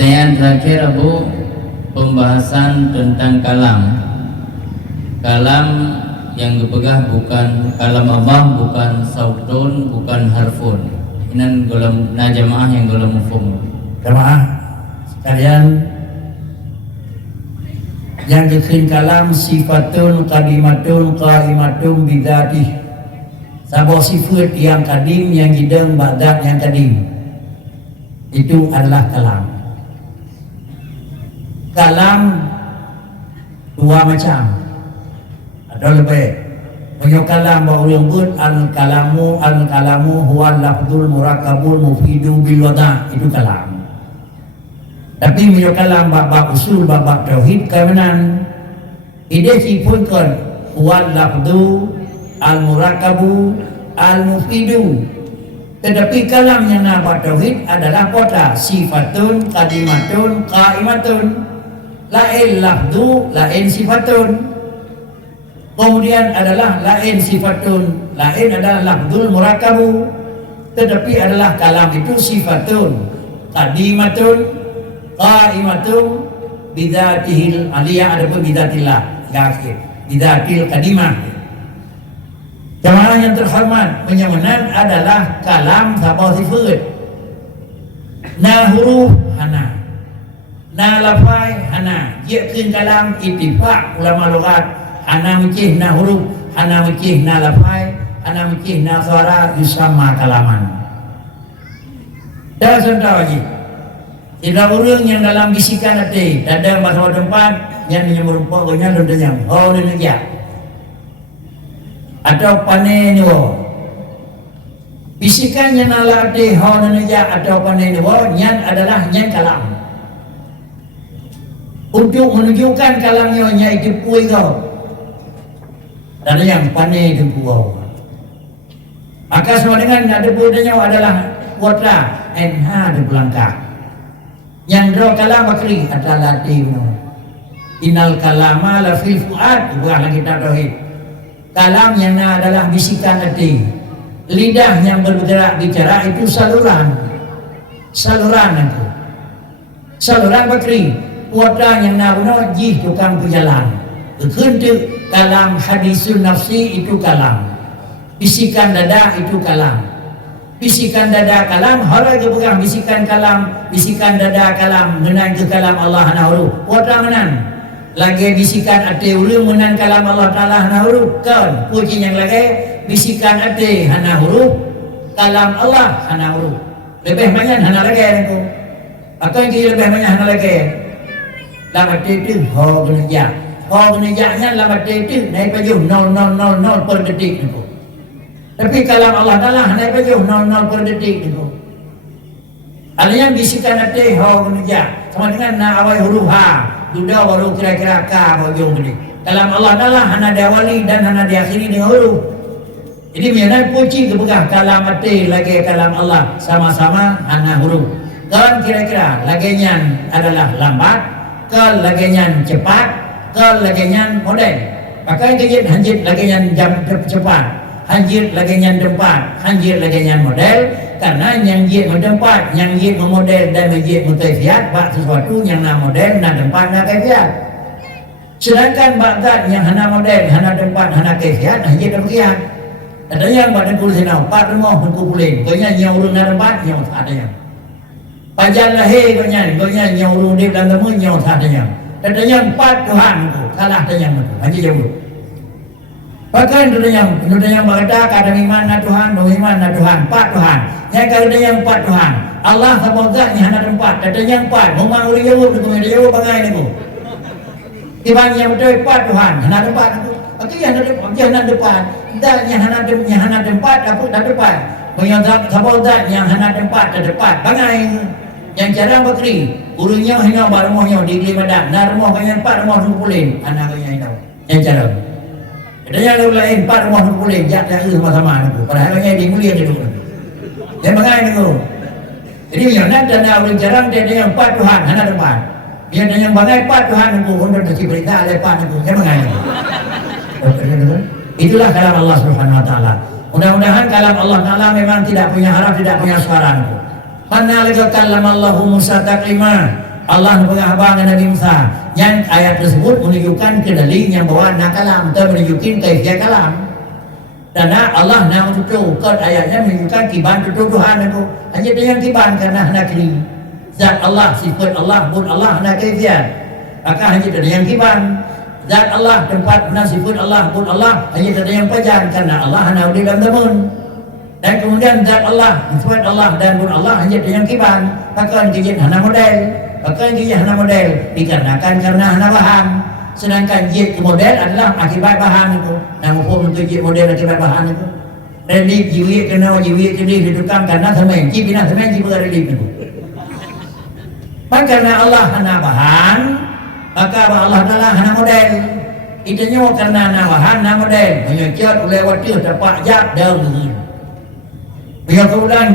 Pertanyaan terakhir Abu, pembahasan tentang kalam. Kalam yang dipegang bukan kalam Allah, bukan sautun, bukan harfun. Ini golem jamaah yang golem mufhum. Jamaah sekalian, yang dikhin kalam sifatun qadimatun qaimatun bidzatih. Sebuah sifat yang kadim, yang hidang badat yang kadim, itu adalah kalam. Kalam dua macam, ada lebih. Punya kalam bahawa lembut, al-kalamu huwa lafzul murakkabul mufidu bil wada', itu kalam. Tapi punya kalam bab usul, bab tauhid kamanan ide sifun kon huwa lafzu al-murakkabu al-mufidu. Tetapi kalam yang bab tauhid adalah kota sifatun qadimatun qaimatun, lain lafzu lain sifatun. Kemudian adalah lain sifatun, lain adalah lafzul murakkabu. Tetapi adalah kalam itu sifatun qadimatun qaimatun bidzatihil aliyah, adapun bidzatillah akhir bidzatil qadimah. Jamaah yang terhormat, penyamaan adalah kalam sabah sifat. Na huruf hana, na lafai hana, yakun kalam ittifaq ulama lughat. Hana micih na huruf, hana micih na lafai, hana micih na suara, yusamma kalaman. Dan contoh lagi, tidak orang yang dalam bisikan hati, ada masalah tempat yang menyebut pokoknya londanya, oh londanya, atau panen ni bisikan yang ala hati, oh londanya, atau panen ni yang adalah yang kalam. Untuk menunjukkan kalamnya itu puai kau. Dan yang panen itu puau. Maka sama dengan ada budanya adalah kuota NH di belangkah. Yang doa kalam bakri adalah latih. Innal kalama la fil fuad, bukan lagi tauhid. Kalam yang adalah bisikan hati. Lidah yang bergerak bicara itu saluran. Saluran itu. Saluran bakri. Kuota yang naruno jih tukang berjalan. Kehendak kalam hadisun nafsi itu kalam. Bisikan dada itu kalam. Bisikan dada kalam, harai kepegang bisikan kalam, bisikan dada kalam, menan ke kalam Allah nahuru. Kuota menan. Lagi bisikan ate ulu menan kalam Allah Ta'ala nahuru. Kan, puji yang lagi bisikan ate nahuru, kalam Allah nahuru. Lebih banyak hana lagi aku. Atau yang lebih banyak hana lagi. Lama itu ho geneja. Ho genejanya lama itu naik paju 0,000 per detik itu. Tapi kalam Allah Ta'ala naik paju 0,0 per detik itu. Ada yang bisikan hati ho geneja sama dengan na awal huruf ha, duda baru kira-kira ka bagian gede. Kalam Allah Ta'ala hana diawali dan hana diakhiri dengan huruf. Jadi mengenai puji kepegang kalam hati lagi kalam Allah sama-sama hana huruf. Dan kira-kira laginya adalah lambat, ke laginya cepat, ke laginya modern. Maka yang hanjit laginya jam cepat, hanjit laginya tempat, hanjit laginya model. Karena yang jit tempat, yang jit model dan jit mutafiat, bak sesuatu yang na model, na tempat, na kaifiat. Sedangkan bak yang hana model, hana tempat, hana kaifiat, hanjit kaifiat. Ada yang buat kulit sinau, pak rumah berkumpulin, gonya yang urun na tempat, yang ada yang. Pajak lahir gonya yang urun di dalam temu, yang ada yang. Ada yang empat Tuhan itu, kalah ada yang itu, hanjit jauh. Bahkan ada yang berkata kadang iman na Tuhan, iman na Tuhan, empat Tuhan. Yang ada yang empat Tuhan. Allah sama zat yang hana tempat, ada yang empat. Memang orang jauh itu, dia jauh bangai itu. Tiba yang betul empat Tuhan, hana tempat itu. Okey yang hana tempat, zat yang hana tempat, apa dah tempat. Punya zat sama zat yang hana tempat, dah tempat. Bangai yang cara bakri, urunya hina barumahnya di Madan. Nah rumah banyak empat rumah rumpulin, anak yang itu. Yang cara. Ada yang lain empat rumah rumpulin, jak sama-sama itu. Padahal yang dimulia itu. Yang mengai itu. Jadi yang nanti ada orang jarang dia yang empat Tuhan, hana tempat. Yang ada yang bangai empat Tuhan itu untuk kasih berita lepas itu. Yang mengai. Itulah kalam Allah Subhanahu Wa Taala. Mudah-mudahan kalam Allah Taala memang tidak punya haraf, tidak punya suara itu. Mana lagi kalam Allahu Musa taklima. Allah mengabang Nabi Musa. Yang ayat tersebut menunjukkan kedali yang bawa nak kalam atau menunjukkan kaifiat kalam. Dan Allah nak tutup kot ayatnya menunjukkan kiban tutup Tuhan itu. Hanya dengan kiban karena nak kiri. Zat Allah, sifat Allah, bud Allah nak kaifiat. Maka hanya dengan kiban. Zat Allah, tempat benar sifat Allah, bud Allah hanya dengan pajan karena Allah nak di dalam temun. Dan kemudian zat Allah, sifat Allah dan bud Allah hanya dengan kiban. Maka kijin hana model. Maka kijin hana model dikarenakan karena hana bahan. Sedangkan jid model adalah akibat bahan itu. Nama pun untuk jid model akibat bahan itu. Relip jiwik kena jiwik kena ditukang karena semen. Jid bina semen jid bukan relip itu. Maka karena Allah hana bahan, maka Allah Ta'ala hana model. Itanya karena hana bahan, hana model. Menyucut oleh waktu dapat jab daun. Bila kemudian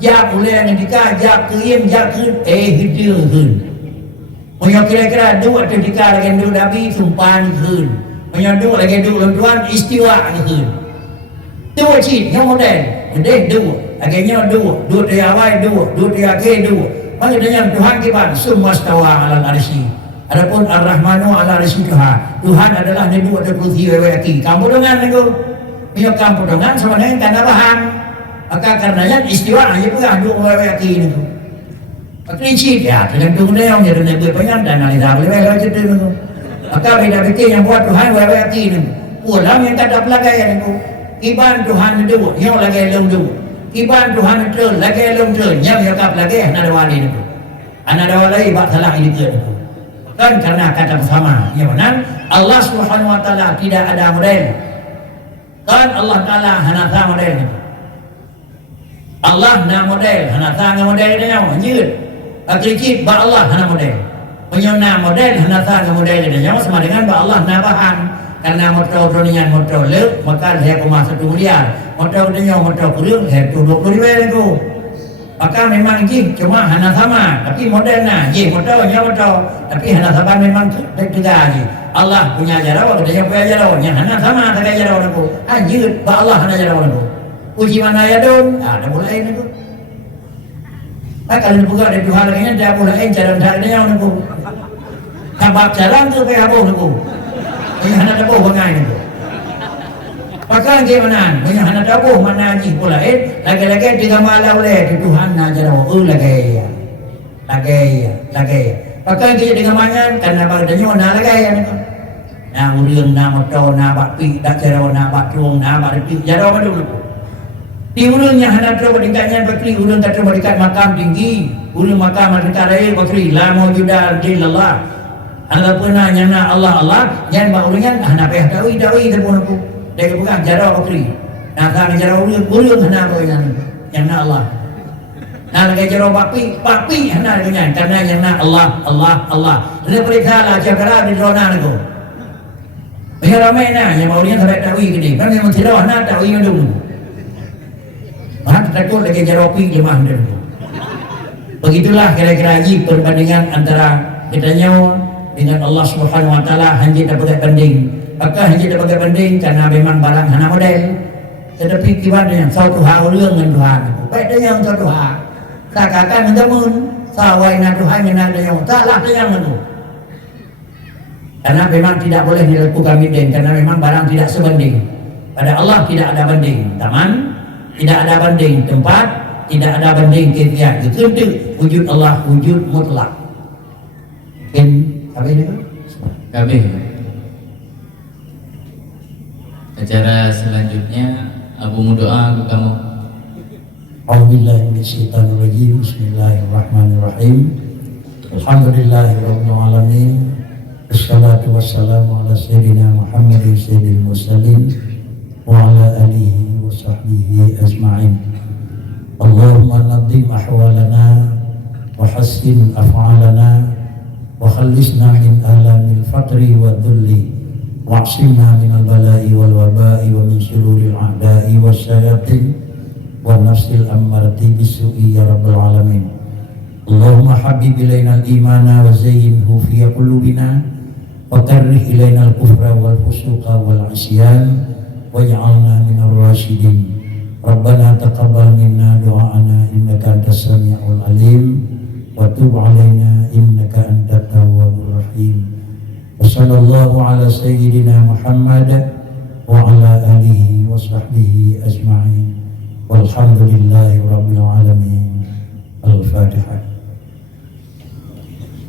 jab oleh yang dikah jab kerim jab kerim hidup kerim. Punya kira-kira dua ketika lagi duduk Nabi sumpah ni punya duduk lagi duduk tuan istiwa ni dua cik yang model dia dua akhirnya dua dia awal dua dia akhir dua maknanya Tuhan kibar semua stawa ala arsy adapun ar-rahmanu ala arsy Tuhan adalah dia dua ada kursi weweki kamu dengan itu punya kamu dengan sama dengan karena bahan maka karenanya istiwa hanya pegang dua weweki itu Kecil ya, tergantung dia yang jadi nabi penyan dan analisa boleh macam tu. Maka beda fikir yang buat Tuhan berarti ni. Ulang yang tak ada pelagaian itu. Iban Tuhan itu yang lagi lom tu. Iban Tuhan itu lagi lom tu yang kap lagi ada wali itu. Ada wali bak salah ini tu. Kan karena kata bersama. Yang mana Allah Subhanahu Wa Taala tidak ada model. Kan Allah Taala hanya sama model. Allah na model, hanya sama model dia nyut. Akhirnya ba Allah hana model. Penyona model hana tanga model dia sama dengan ba Allah na bahan. Karena motor dunia motor lek maka saya koma 1 miliar. Motor dunia motor kurang saya 20 ribu. Maka memang ini cuma hana sama tapi modelnya ye motornya motor tapi hana sama memang tidak je. Allah punya jaraw dia punya jaraw yang hana sama tak jaraw aku. Anjir ba Allah hana jaraw aku. Uji mana ya don? Ada mulai itu. Kalau buka dari Tuhan lagi dia boleh jalan dia yang nak. Kabak jalan tu pergi apa nak? Ini hanya ada boh bangai nak. Pakai gimana? Ini hanya ada boh mana ni pula lagi-lagi tiga malam oleh Tuhan nak jalan lagi. Pakai dia tiga malam karena badannya nak lagi nak. Nak uriang nak motor nak bakpi nak jalan nak bakung nak bakpi jalan apa dulu? Di ulungnya hendak terus berdekatnya bakri ulung tak terus berdekat makam tinggi ulung makam dekat raya bakri la maujuda illallah ada pernah yang nak Allah yang ulungnya hendak payah dawi terpun aku dia bukan jarau bakri nak kan jarau ulung hendak yang nak Allah nak lagi jarau bakpi hendak dengan karena yang nak Allah dia periksa cakara di drona aku biar ramai yang ulungnya sampai dawi gini kan yang tidak hendak dawi dulu. Takut lagi jaropi jemaah dulu. Begitulah kira-kira aji perbandingan antara kita nyawa dengan Allah Subhanahu Wa Taala hanya dapat banding. Maka hanya dapat banding karena memang barang hana model. Tetapi kibarnya satu hal รื่องdengan Tuhan. Baik dia yang satu hal. Tak akan menjamun. Sawai nak Tuhan yang ada yang taklah dia yang itu. Karena memang tidak boleh dilakukan banding karena memang barang tidak sebanding. Pada Allah tidak ada banding. Taman. Tidak ada banding tempat, tidak ada banding kaifiat. Itu wujud Allah, wujud mutlak. Kabeh itu? Kabeh. Acara selanjutnya Abu Mudoa ke kamu. A'udzubillahi minasyaitonir rajim. Bismillahirrahmanirrahim. Alhamdulillahirabbil alamin. Wassalatu wassalamu ala sayyidina Muhammadin sayyidil mursalin wa ala alihi وصحبه أجمعين اللهم نظم أحوالنا وحسن أفعالنا وخلصنا من آلام الفقر والذل واعصمنا من البلاء والوباء ومن شرور الأعداء والشياطين والنفس الأمارة بالسوء يا رب العالمين اللهم حبب إلينا الإيمان وزينه في قلوبنا وكره إلينا الكفر والفسوق والعصيان waj'alna minar rasyidin Rabbana taqabbal minna du'ana innaka antas sami'ul alim wa tub 'alaina innaka sallallahu ala sayyidina Muhammad wa ala alihi wa sahbihi ajma'in. Walhamdulillahi rabbil alamin. Al-Fatihah.